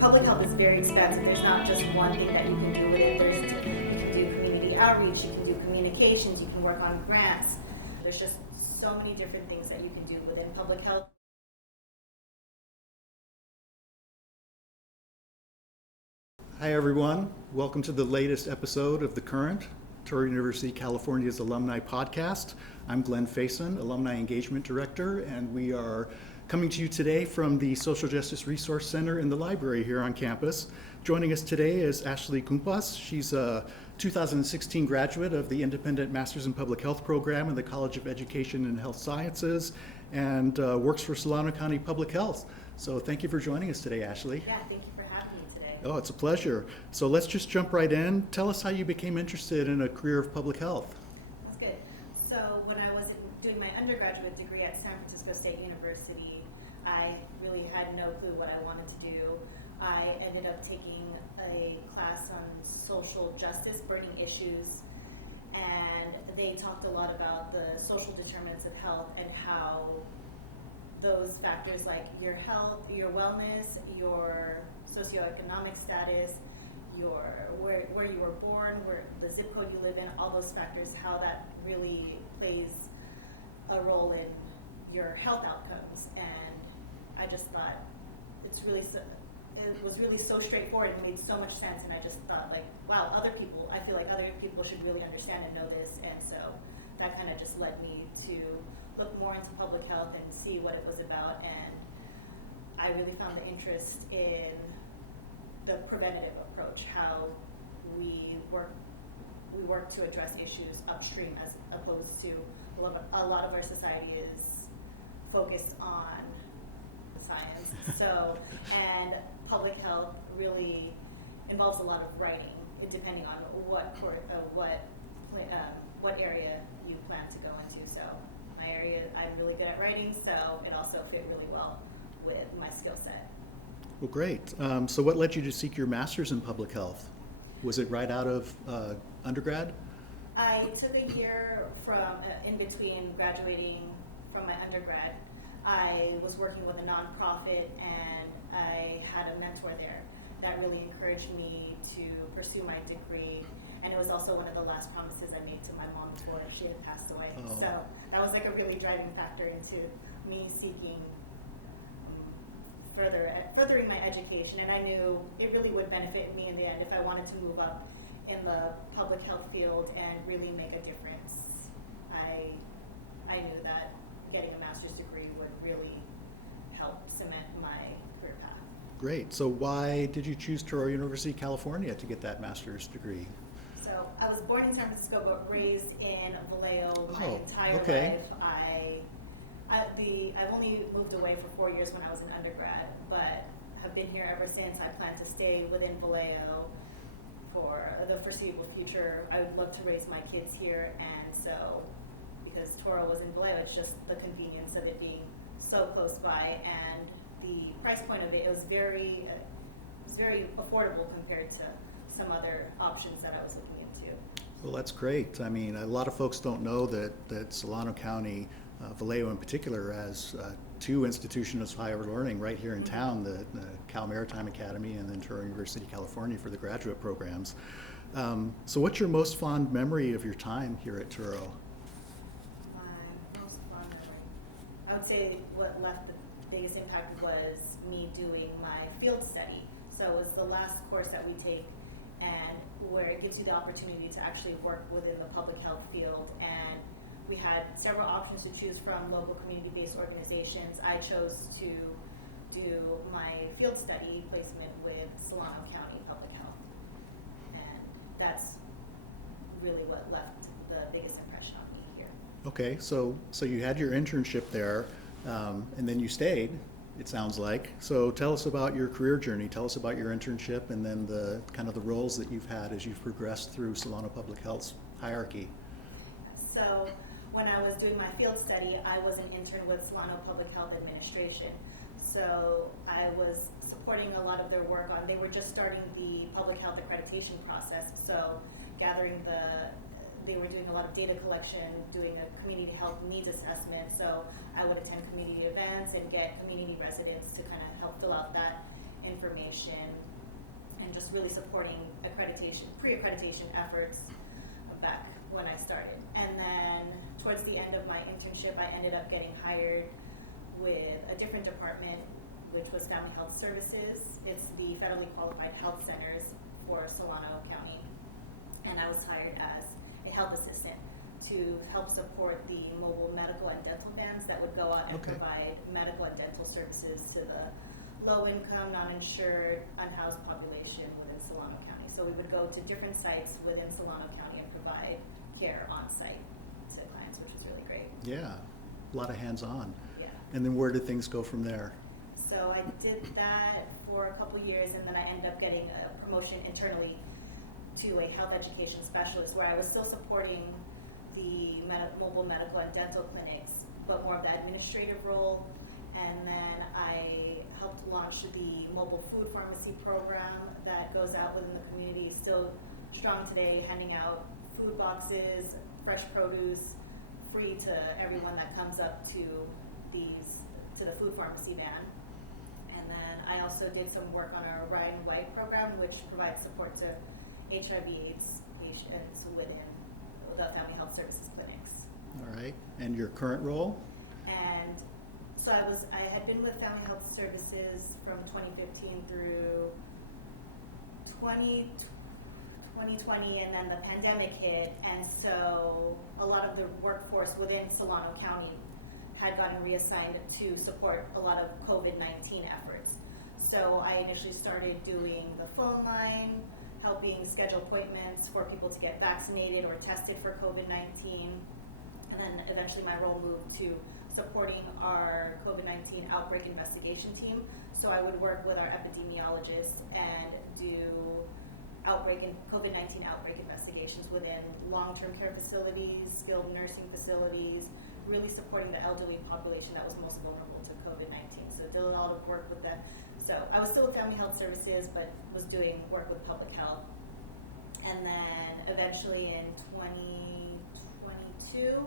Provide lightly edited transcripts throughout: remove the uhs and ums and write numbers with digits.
Public health is very expansive. There's not just one thing that you can do with it. You can do community outreach, you can do communications, you can work on grants. There's just so many different things that you can do within public health. Hi everyone, welcome to the latest episode of The Current, Touro University, California's alumni podcast. I'm Glenn Faison, Alumni Engagement Director, and we are coming to you today from the Social Justice Resource Center in the library here on campus. Joining us today is Ashley Cumpas. She's a 2016 graduate of the Independent Masters in Public Health program in the College of Education and Health Sciences and works for Solano County Public Health. So thank you for joining us today, Ashley. Yeah, thank you for having me today. Oh, it's a pleasure. So let's just jump right in. Tell us how you became interested in a career of public health. That's good. So when I was doing my undergraduate degree at San Francisco State University, I really had no clue what I wanted to do. I ended up taking a class on social justice, burning issues, and they talked a lot about the social determinants of health and how those factors like your health, your wellness, your socioeconomic status, where you were born, where the zip code you live in, all those factors, how that really plays a role in your health outcomes. And I just thought it was really so straightforward and made so much sense, and I just thought, like, wow, I feel like other people should really understand and know this, and so that kind of just led me to look more into public health and see what it was about, and I really found the interest in the preventative approach, how we work to address issues upstream as opposed to a lot of our society is focused on science. So, and public health really involves a lot of writing, depending on what area you plan to go into. So, my area, I'm really good at writing, so it also fit really well with my skill set. Well, great. So what led you to seek your master's in public health? Was it right out of undergrad? I took a year in between graduating from my undergrad. I was working with a nonprofit, and I had a mentor there that really encouraged me to pursue my degree. And it was also one of the last promises I made to my mom before she had passed away. Oh. So that was like a really driving factor into me seeking furthering my education. And I knew it really would benefit me in the end if I wanted to move up in the public health field and really make a difference. I knew that getting a master's degree would really help cement my career path. Great. So why did you choose Touro University, California to get that master's degree? So I was born in San Francisco but raised in Vallejo my entire okay. life. I've only moved away for 4 years when I was an undergrad, but have been here ever since. I plan to stay within Vallejo for the foreseeable future. I would love to raise my kids here, and so because Touro was in Vallejo, it's just the convenience of it being so close by, and the price point of it was very affordable compared to some other options that I was looking into. Well, that's great. I mean, a lot of folks don't know that Solano County, Vallejo in particular, has two institutions of higher learning right here in town, the Cal Maritime Academy and then Touro University, California for the graduate programs. So what's your most fond memory of your time here at Touro? My most fond memory, I would say what left the biggest impact was me doing my field study. So it was the last course that we take, and where it gives you the opportunity to actually work within the public health field. And we had several options to choose from, local community-based organizations. I chose to do my field study placement with Solano County Public Health. And that's really what left the biggest impression on me here. Okay, so you had your internship there, and then you stayed, it sounds like. So tell us about your career journey. Tell us about your internship and then the kind of the roles that you've had as you've progressed through Solano Public Health's hierarchy. So when I was doing my field study, I was an intern with Solano Public Health Administration. So I was supporting a lot of their work on, they were just starting the public health accreditation process. So they were doing a lot of data collection, doing a community health needs assessment. So I would attend community events and get community residents to kind of help fill out that information, and just really supporting pre-accreditation efforts back when I started. And then towards the end of my internship, I ended up getting hired with a different department, which was Family Health Services. It's the federally qualified health centers for Solano County. And I was hired as a health assistant to help support the mobile medical and dental vans that would go out and provide medical and dental services to the low-income, non-insured, unhoused population within Solano County. So we would go to different sites within Solano County and provide care on-site to clients, which was really great. Yeah, a lot of hands-on. Yeah. And then where did things go from there? So I did that for a couple years, and then I ended up getting a promotion internally to a health education specialist, where I was still supporting the mobile medical and dental clinics, but more of the administrative role. And then I helped launch the mobile food pharmacy program that goes out within the community, still strong today, handing out food boxes, fresh produce, free to everyone that comes up to the food pharmacy van. And then I also did some work on our Ryan White program, which provides support to HIV/AIDS patients within the Family Health Services clinics. All right. And your current role? And so I had been with Family Health Services from 2015 through 2020, and then the pandemic hit, and so a lot of the workforce within Solano County had gotten reassigned to support a lot of COVID-19 efforts. So I initially started doing the phone line, helping schedule appointments for people to get vaccinated or tested for COVID-19. And then eventually my role moved to supporting our COVID-19 outbreak investigation team. So I would work with our epidemiologists and do COVID-19 outbreak investigations within long-term care facilities, skilled nursing facilities, really supporting the elderly population that was most vulnerable to COVID-19. So did a lot of work with them. So I was still with Family Health Services, but was doing work with public health. And then eventually in 2022,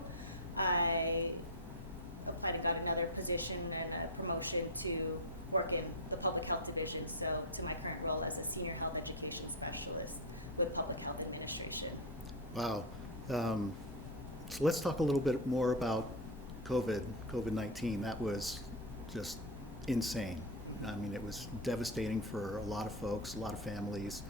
I applied and got another position and a promotion to work in the public health division, so to my current role as a senior health education specialist with public health administration. Wow. So let's talk a little bit more about COVID-19. That was just insane. I mean, it was devastating for a lot of folks, a lot of families.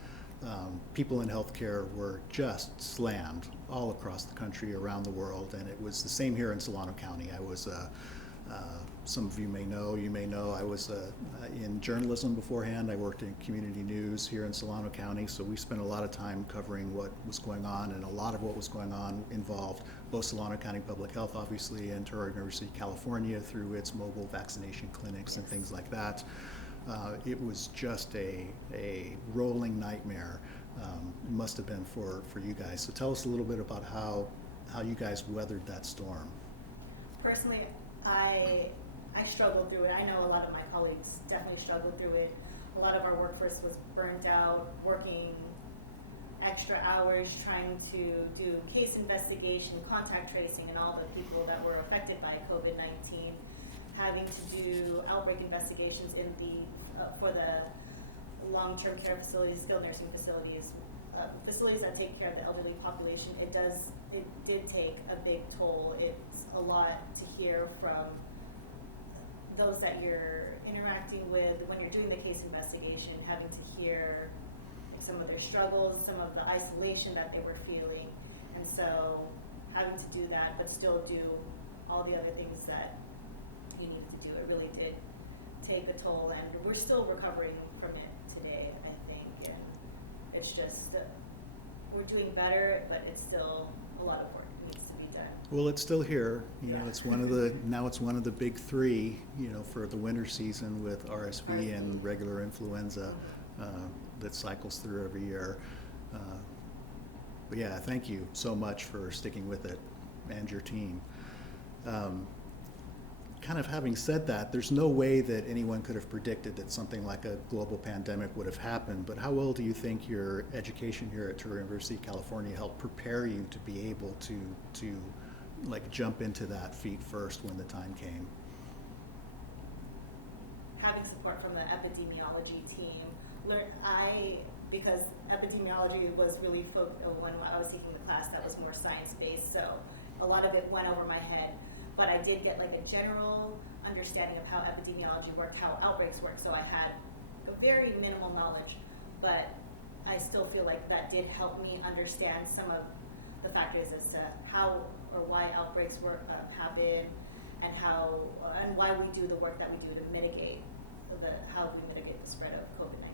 People in healthcare were just slammed all across the country, around the world, and it was the same here in Solano County. I was, some of you may know, I was in journalism beforehand. I worked in community news here in Solano County, so we spent a lot of time covering what was going on, and a lot of what was going on involved both Solano County Public Health, obviously, and Touro University, California, through its mobile vaccination clinics and things like that. It was just a rolling nightmare. It must have been for you guys. So tell us a little bit about how you guys weathered that storm. Personally, I struggled through it. I know a lot of my colleagues definitely struggled through it. A lot of our workforce was burnt out, working extra hours, trying to do case investigation, contact tracing, and all the people that were affected by COVID-19, having to do outbreak investigations in for the long-term care facilities, skilled nursing facilities, facilities that take care of the elderly population. It did take a big toll. It's a lot to hear from those that you're interacting with when you're doing the case investigation, having to hear some of their struggles, some of the isolation that they were feeling. And so having to do that, but still do all the other things that you need to do, it really did take a toll, and we're still recovering from it today, I think. And it's just, we're doing better, but it's still a lot of work needs to be done. Well, it's still here. You know, it's one of the big three, for the winter season with RSV and regular influenza that cycles through every year. But yeah, thank you so much for sticking with it, and your team. Kind of having said that, there's no way that anyone could have predicted that something like a global pandemic would have happened, but how well do you think your education here at Touro University, California helped prepare you to be able to like jump into that feet first when the time came? having support from the epidemiology team. Because epidemiology was really when I was taking the class that was more science-based, so a lot of it went over my head. But I did get like a general understanding of how epidemiology worked, how outbreaks work, so I had a very minimal knowledge, but I still feel like that did help me understand some of the factors as to how or why outbreaks happen, and why we do the work that we do to mitigate how we mitigate the spread of COVID-19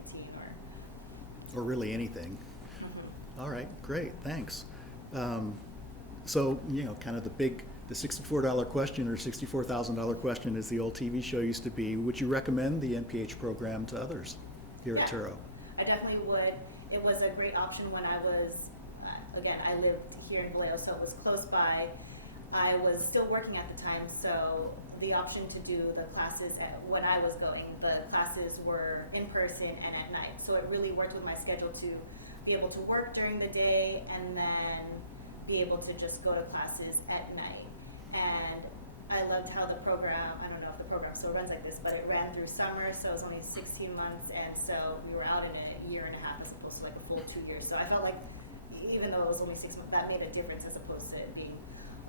or really anything. Mm-hmm. All right, great, thanks. So, kind of the $64 question or $64,000 question, as the old TV show used to be, would you recommend the NPH program to others here at Touro? I definitely would. It was a great option when I was, again, I lived here in Vallejo, so it was close by. I was still working at the time, so the option to do the classes when I was going, the classes were in person and at night. So it really worked with my schedule to be able to work during the day and then be able to just go to classes at night. And I loved how the program, I don't know if the program still runs like this, but it ran through summer, so it was only 16 months, and so we were out in a year and a half as opposed to like a full 2 years. So I felt like even though it was only 6 months, that made a difference as opposed to it being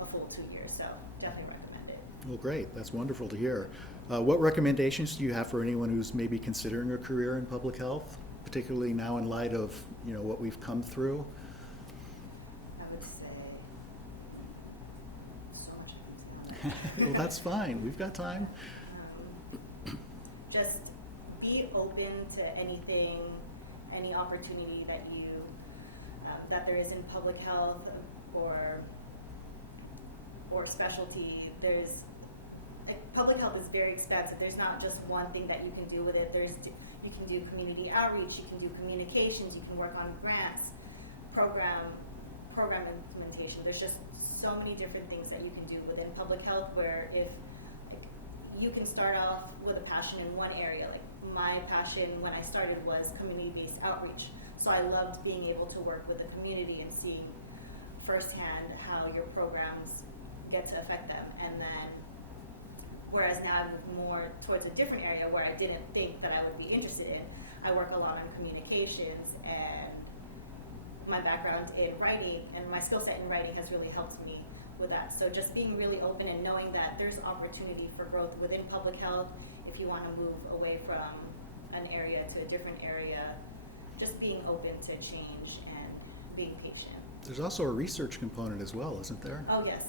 a full 2 years. So definitely recommend it. Well, great, that's wonderful to hear. What recommendations do you have for anyone who's maybe considering a career in public health, particularly now in light of what we've come through? I would say so much. Well, that's fine. We've got time. Just be open to anything, any opportunity that there is in public health or specialty. Public health is very expansive. There's not just one thing that you can do with it. You can do community outreach, you can do communications, you can work on grants, program implementation. There's just so many different things that you can do within public health, where if you can start off with a passion in one area. Like my passion when I started was community-based outreach. So I loved being able to work with the community and seeing firsthand how your programs get to affect them. And then, whereas now I'm more towards a different area where I didn't think that I would be interested in. I work a lot on communications, and my background in writing and my skill set in writing has really helped me with that. So just being really open and knowing that there's opportunity for growth within public health if you want to move away from an area to a different area. Just being open to change and being patient. There's also a research component as well, isn't there? Oh, yes.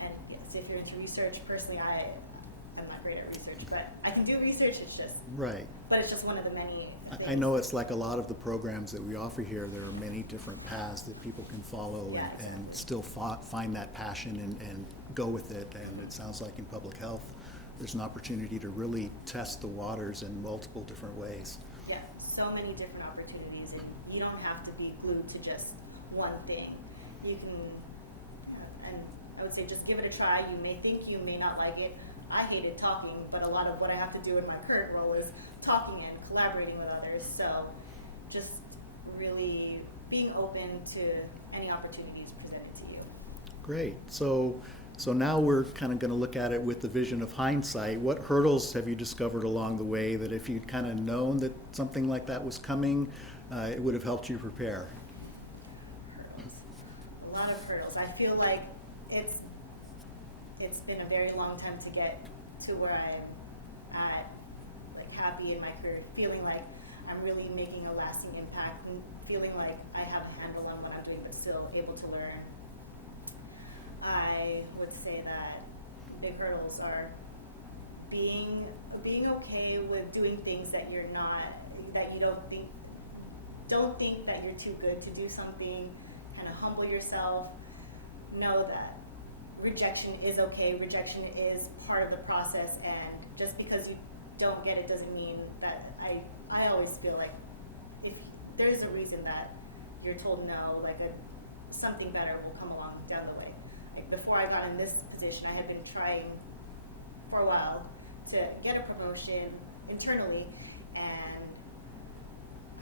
And yes, if you're into research, personally, I'm not great at research, but I can do research. It's just right. But it's just one of the many things. I know it's like a lot of the programs that we offer here. There are many different paths that people can follow Yes. and still find that passion and go with it. And it sounds like in public health, there's an opportunity to really test the waters in multiple different ways. Yeah, so many different opportunities, and you don't have to be glued to just one thing. You can, and I would say just give it a try. You may think you may not like it. I hated talking, but a lot of what I have to do in my current role is talking and collaborating with others. So just really being open to any opportunities presented to you. Great. So now we're kind of going to look at it with the vision of hindsight. What hurdles have you discovered along the way that if you'd kind of known that something like that was coming, it would have helped you prepare? Hurdles. A lot of hurdles. I feel like it's been a very long time to get to where I'm at, like happy in my career, feeling like I'm really making a lasting impact, and feeling like I have a handle on what I'm doing, but still able to learn. I would say that big hurdles are being okay with doing things that you're not, that you don't think that you're too good to do something. Kind of humble yourself. Know that rejection is okay. Rejection is part of the process, and just because you don't get it doesn't mean that. I always feel like if there's a reason that you're told no, like something better will come along down the way. Before I got in this position, I had been trying for a while to get a promotion internally, and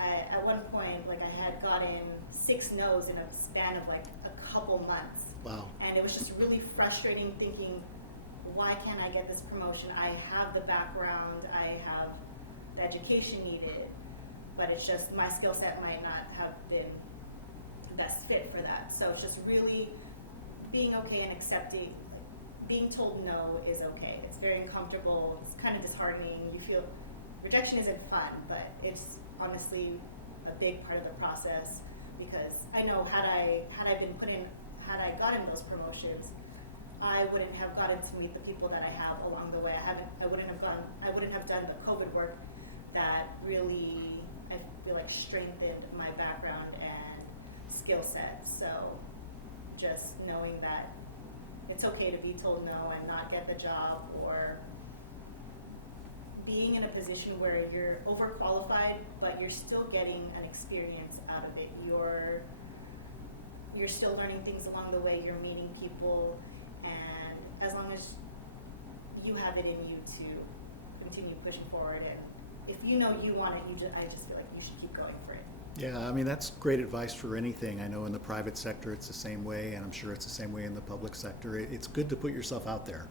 at one point, I had gotten 6 no's in a span of a couple months. Wow. And it was just really frustrating thinking, why can't I get this promotion? I have the background, I have the education needed, but it's just my skill set might not have been the best fit for that. So it's just really being okay and accepting, being told no is okay. It's very uncomfortable, it's kind of disheartening. You feel rejection isn't fun, but it's honestly a big part of the process, because I know had I gotten those promotions, I wouldn't have gotten to meet the people that I have along the way. I wouldn't have done the COVID work that really, I feel like, strengthened my background and skill set. So just knowing that it's okay to be told no and not get the job, or being in a position where you're overqualified, but you're still getting an experience out of it. You're still learning things along the way, you're meeting people, and as long as you have it in you to continue pushing forward, and if you know you want it, I just feel like you should keep going for it. Yeah, I mean, that's great advice for anything. I know in the private sector it's the same way, and I'm sure it's the same way in the public sector. It's good to put yourself out there,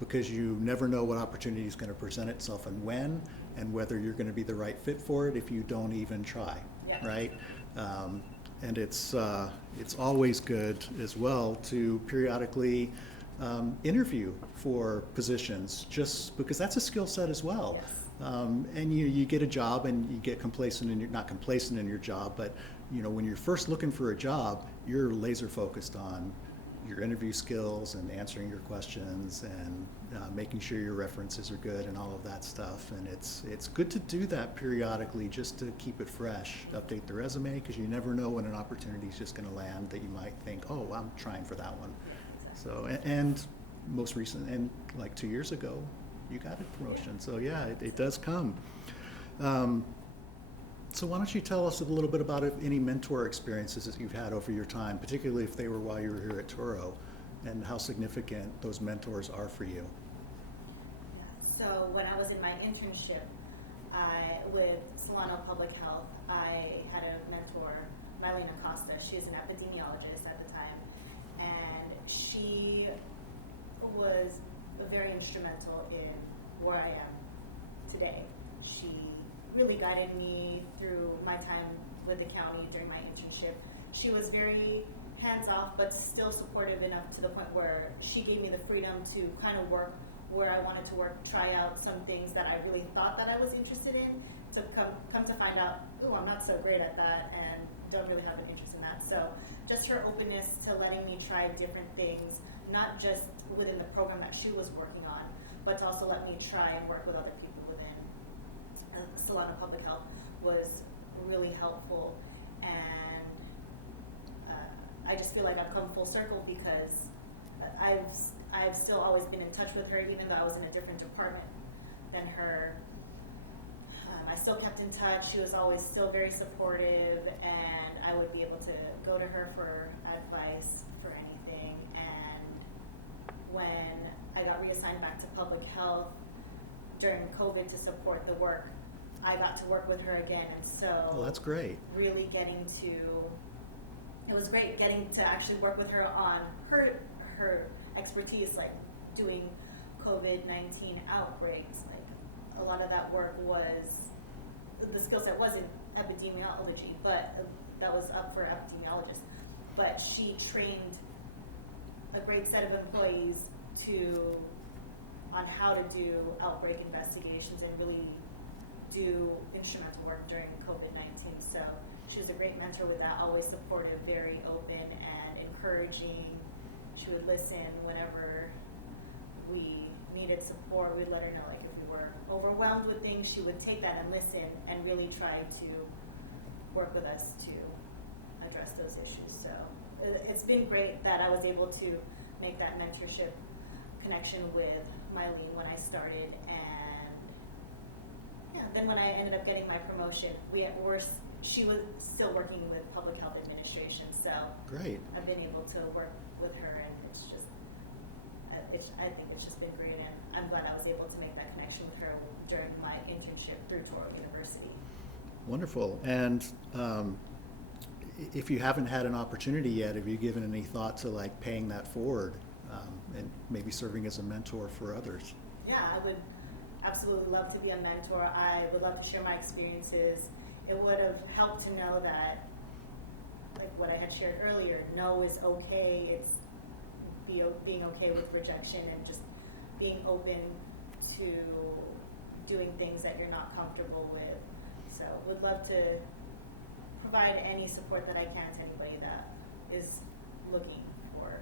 because you never know what opportunity is going to present itself and when, and whether you're going to be the right fit for it if you don't even try, Yeah. right? And it's always good as well to periodically interview for positions, just because that's a skill set as well. Yes. And you get a job and you get complacent, and you're not complacent in your job, but when you're first looking for a job, you're laser focused on your interview skills and answering your questions and making sure your references are good and all of that stuff. And it's good to do that periodically, just to keep it fresh, update the resume, because you never know when an opportunity is just going to land that you might think, oh, I'm trying for that one. So, and most recent, and like 2 years ago, you got a promotion. So yeah, it does come. So why don't you tell us a little bit about any mentor experiences that you've had over your time, particularly if they were while you were here at Touro, and how significant those mentors are for you. So when I was in my internship with Solano Public Health, I had a mentor, Mylene Acosta. She was an epidemiologist at the time, and she was very instrumental in where I am today. She really guided me through my time with the county during my internship. She was very hands-off, but still supportive enough to the point where she gave me the freedom to kind of work where I wanted to work, try out some things that I really thought that I was interested in, to come to find out, ooh, I'm not so great at that and don't really have an interest in that. So just her openness to letting me try different things, not just within the program that she was working on, but to also let me try and work with other people within Solano Public Health, was really helpful. And I just feel like I've come full circle, because I've still always been in touch with her, even though I was in a different department than her. I still kept in touch. She was always still very supportive, and I would be able to go to her for advice for anything. And when I got reassigned back to public health during COVID to support the work, I got to work with her again. And so, well, that's great. Really it was great getting to actually work with her on her expertise, like doing COVID-19 outbreaks. Like a lot of that work was, the skill set wasn't epidemiology, but that was up for epidemiologists. But she trained a great set of employees on how to do outbreak investigations and really do instrumental work during COVID-19. So she was a great mentor with that, always supportive, very open and encouraging. She would listen whenever we needed support. We'd let her know, like, if we were overwhelmed with things, she would take that and listen and really try to work with us to address those issues. So it's been great that I was able to make that mentorship connection with Mylene when I started. And yeah, then when I ended up getting my promotion, she was still working with public health administration. So great. I've been able to work with her, and it's just, I think it's just been great, and I'm glad I was able to make that connection with her during my internship through Touro University. Wonderful. And if you haven't had an opportunity yet, have you given any thought to like paying that forward and maybe serving as a mentor for others. Yeah, I would absolutely love to be a mentor. I would love to share my experiences. It would have helped to know that, like what I had shared earlier, no is okay. It's being okay with rejection and just being open to doing things that you're not comfortable with. So would love to provide any support that I can to anybody that is looking for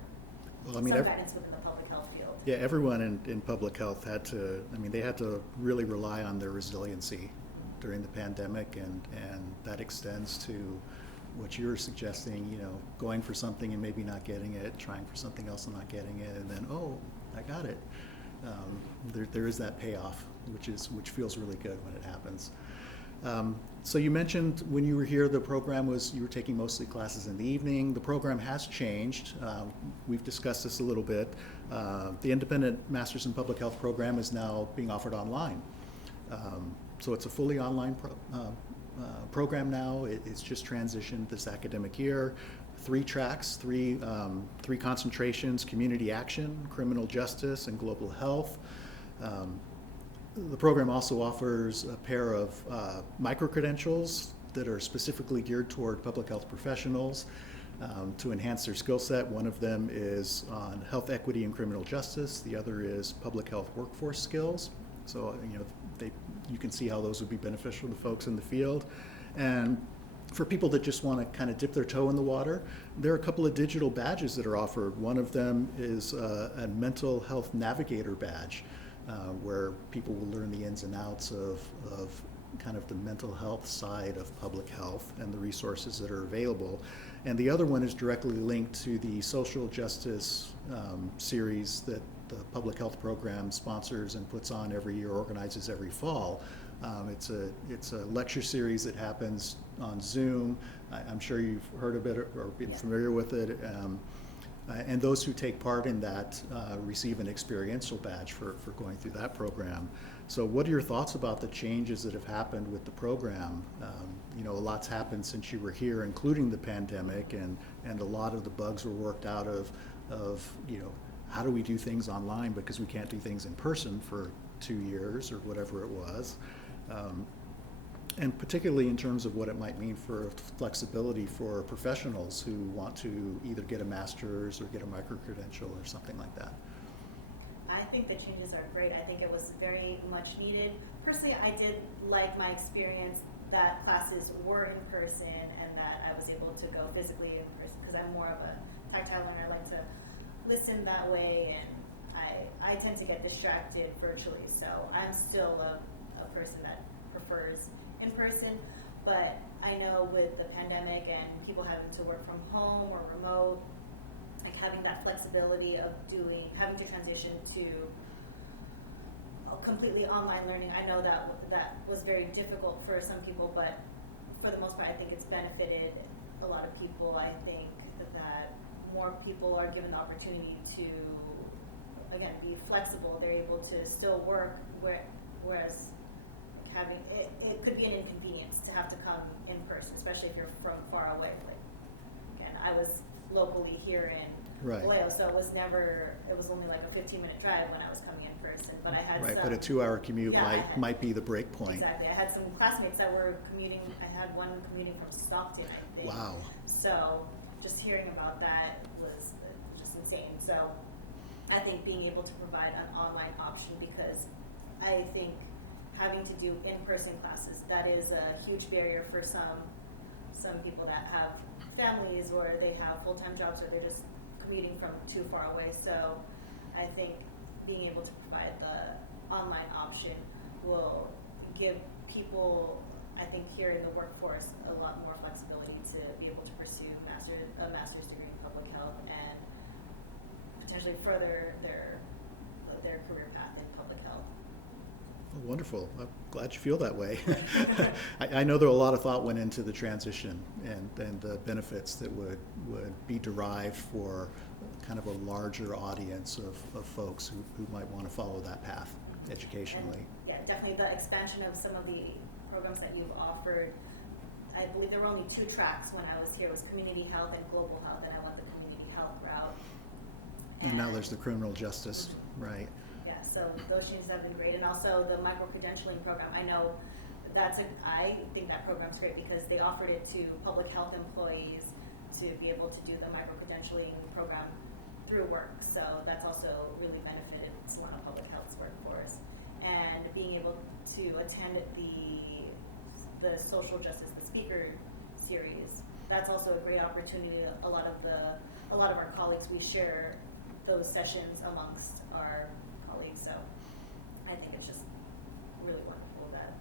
some guidance within the public health field. Yeah, everyone in public health they had to really rely on their resiliency during the pandemic, and that extends to what you're suggesting, going for something and maybe not getting it, trying for something else and not getting it, and then, oh, I got it. There is that payoff, which feels really good when it happens. So you mentioned when you were here, the program you were taking mostly classes in the evening. The program has changed. We've discussed this a little bit. The Independent Masters in Public Health program is now being offered online. So it's a fully online program now. It's just transitioned this academic year. 3 tracks, three concentrations: community action, criminal justice, and global health. The program also offers a pair of micro-credentials that are specifically geared toward public health professionals to enhance their skill set. One of them is on health equity and criminal justice. The other is public health workforce skills. So, you can see how those would be beneficial to folks in the field. And for people that just want to kind of dip their toe in the water, there are a couple of digital badges that are offered. One of them is a mental health navigator badge, where people will learn the ins and outs of kind of the mental health side of public health and the resources that are available. And the other one is directly linked to the social justice series that the public health program sponsors and puts on every year, organizes every fall. It's a lecture series that happens on Zoom. I'm sure you've heard of it or been familiar with it. And those who take part in that receive an experiential badge for going through that program. So what are your thoughts about the changes that have happened with the program? A lot's happened since you were here, including the pandemic, and a lot of the bugs were worked out of how do we do things online because we can't do things in person for 2 years or whatever it was. And particularly in terms of what it might mean for flexibility for professionals who want to either get a master's or get a micro-credential or something like that. I think the changes are great. I think it was very much needed. Personally, I did like my experience that classes were in person and that I was able to go physically in person because I'm more of a tactile learner. I like to listen that way, and I tend to get distracted virtually. So I'm still a person that prefers in person, but I know with the pandemic and people having to work from home or remote, like having that flexibility of having to transition to completely online learning, I know that was very difficult for some people, but for the most part, I think it's benefited a lot of people. I think that more people are given the opportunity to, again, be flexible. They're able to still work, whereas having it could be an inconvenience to have to come in person, especially if you're from far away. Like, again, I was locally here in Vallejo, so it was only like a 15-minute drive when I was coming in person. But I had but a 2-hour commute might be the break point. Exactly. I had some classmates that were commuting. I had one commuting from Stockton, I think. Wow. So just hearing about that was just insane. So I think being able to provide an online option, because I think having to do in-person classes, that is a huge barrier for some people that have families or they have full-time jobs or they're just commuting from too far away. So I think being able to provide the online option will give people, I think, here in the workforce a lot more flexibility to be able to pursue a master's degree in public health and potentially further their career path in public health. Oh, wonderful. I'm glad you feel that way. I know there a lot of thought went into the transition and the benefits that would be derived for kind of a larger audience of folks who might want to follow that path educationally. And, definitely the expansion of some of the programs that you've offered. I believe there were only 2 tracks when I was here. It was community health and global health, and I went the community health route. And now there's the criminal justice, right? Yeah, so those changes have been great, and also the micro-credentialing program. I think that program's great because they offered it to public health employees to be able to do the micro-credentialing program through work. So that's also really benefited Solano Public Health's workforce. And being able to attend the social justice, the speaker series, that's also a great opportunity. A lot of our colleagues, we share those sessions amongst our colleagues. So I think it's just really wonderful that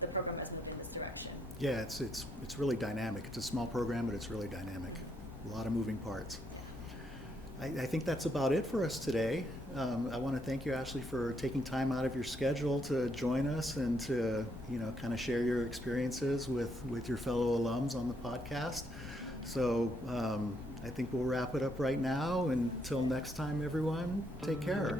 the program has moved in this direction. Yeah, it's really dynamic. It's a small program, but it's really dynamic. A lot of moving parts. I think that's about it for us today. I want to thank you, Ashley, for taking time out of your schedule to join us and to kind of share your experiences with your fellow alums on the podcast. So I think we'll wrap it up right now. Until next time, everyone, take care.